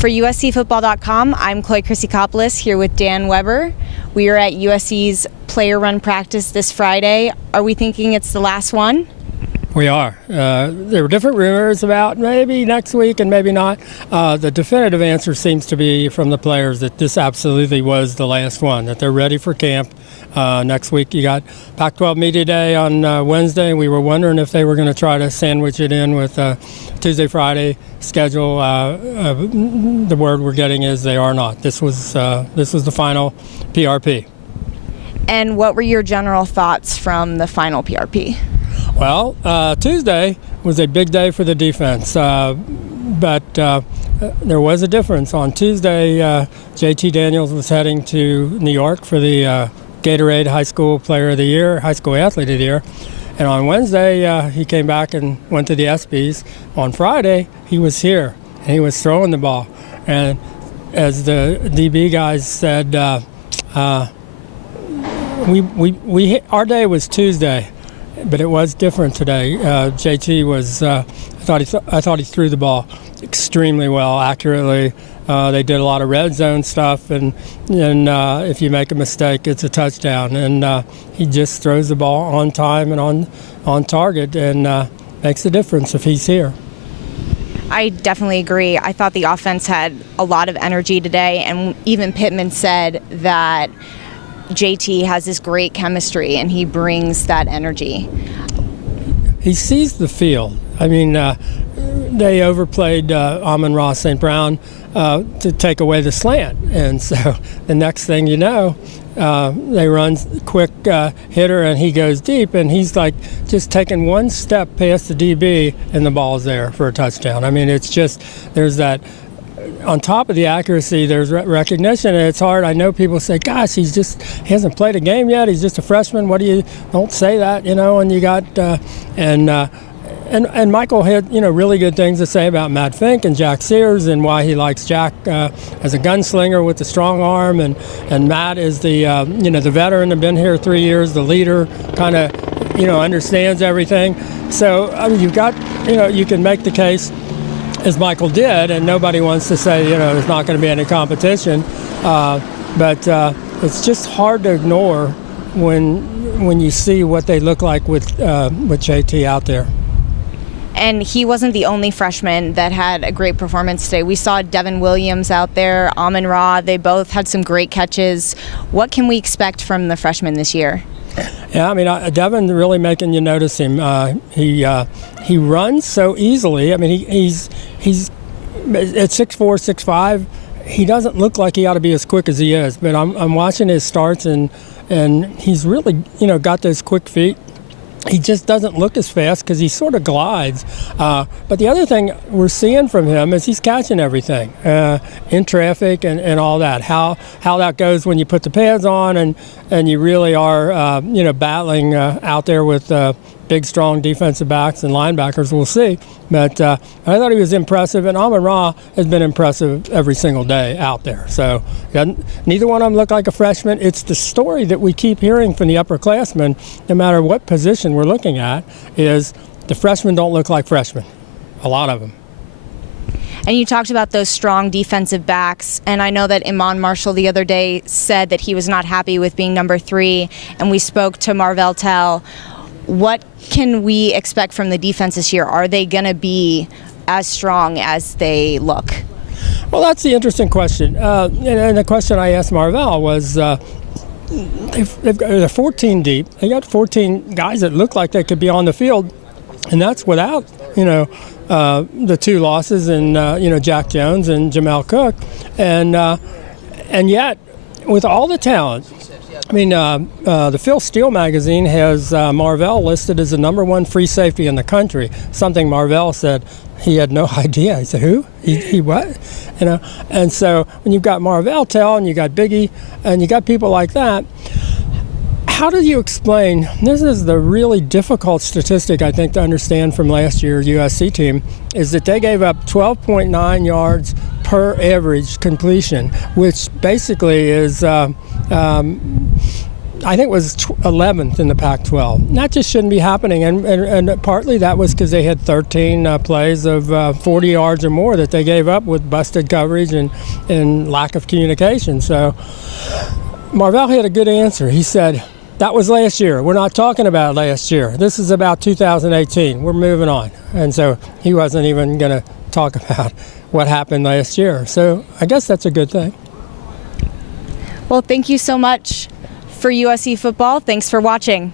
For USCFootball.com, I'm Chrysikopoulos here with Dan Weber. We are at USC's player run practice this Friday. Are we thinking it's the last one? We are. There were different rumors about maybe next week and maybe not. The definitive answer seems to be from the players that this absolutely was the last one, that they're ready for camp. Next week you got Pac-12 Media Day on Wednesday. We were wondering if they were going to try to sandwich it in with Tuesday, Friday schedule. The word we're getting is they are not. This was the final PRP. And what were your general thoughts from the final PRP? Well, Tuesday was a big day for the defense, but there was a difference. On Tuesday, JT Daniels was heading to New York for the Gatorade High School Player of the Year, High School Athlete of the Year. And on Wednesday, he came back and went to the ESPYs. On Friday, he was here, and he was throwing the ball. And as the DB guys said, our day was Tuesday. But it was different today. JT was. I thought he threw the ball extremely well, accurately. They did a lot of red zone stuff, and if you make a mistake, it's a touchdown. And he just throws the ball on time and on target, and makes a difference if he's here. I definitely agree. I thought the offense had a lot of energy today, and even Pittman said that JT has this great chemistry and he brings that energy. He sees the field. I mean, they overplayed Amon-Ra St. Brown to take away the slant. And so the next thing you know, they run quick hitter and he goes deep, and he's like just taking one step past the DB and the ball's there for a touchdown. I mean, it's just, there's that. On top of the accuracy, there's recognition, and it's hard. I know people say, gosh, he hasn't played a game yet. He's just a freshman. Don't say that, And you got, and Michael had, really good things to say about Matt Fink and Jack Sears and why he likes Jack as a gunslinger with the strong arm, and Matt is the, the veteran, have been here 3 years, the leader, kind of, understands everything. So, I mean, you've got, you can make the case, as Michael did, and nobody wants to say, there's not going to be any competition. But it's just hard to ignore when you see what they look like with JT out there. And he wasn't the only freshman that had a great performance today. We saw Devin Williams out there, Amon-Ra. They both had some great catches. What can we expect from the freshmen this year? Yeah, I mean, Devon really making you notice him. He runs so easily. I mean, he's at 6'4", 6'5". He doesn't look like he ought to be as quick as he is. But I'm watching his starts, and he's really got those quick feet. He just doesn't look as fast because he sort of glides. But the other thing we're seeing from him is he's catching everything in traffic and all that. How that goes when you put the pads on and you really are battling out there with big, strong defensive backs and linebackers. We'll see. But I thought he was impressive, and Amon-Ra has been impressive every single day out there. So neither one of them look like a freshman. It's the story that we keep hearing from the upperclassmen, no matter what position we're looking at, is the freshmen don't look like freshmen, a lot of them. And you talked about those strong defensive backs, and I know that Iman Marshall the other day said that he was not happy with being number 3, and we spoke to Marvell Tell. What can we expect from the defense this year? Are they going to be as strong as they look? Well, that's the interesting question. And the question I asked Marvell was, they're 14 deep. They got 14 guys that look like they could be on the field, and that's without, the 2 losses and, Jack Jones and Jamel Cook. And yet, with all the talent, I mean, the Phil Steele magazine has Marvell listed as the #1 free safety in the country, something Marvell said he had no idea. He said, who? He what? And so when you've got Marvell Tell and you got Biggie and you got people like that, how do you explain, this is the really difficult statistic I think to understand from last year's USC team, is that they gave up 12.9 yards per average completion, which basically is I think it was 11th in the Pac-12. And that just shouldn't be happening, and partly that was because they had 13 plays of 40 yards or more that they gave up with busted coverage and lack of communication. So Marvell had a good answer. He said, that was last year. We're not talking about last year. This is about 2018. We're moving on. And so he wasn't even going to talk about what happened last year. So I guess that's a good thing. Well, thank you so much for USC football. Thanks for watching.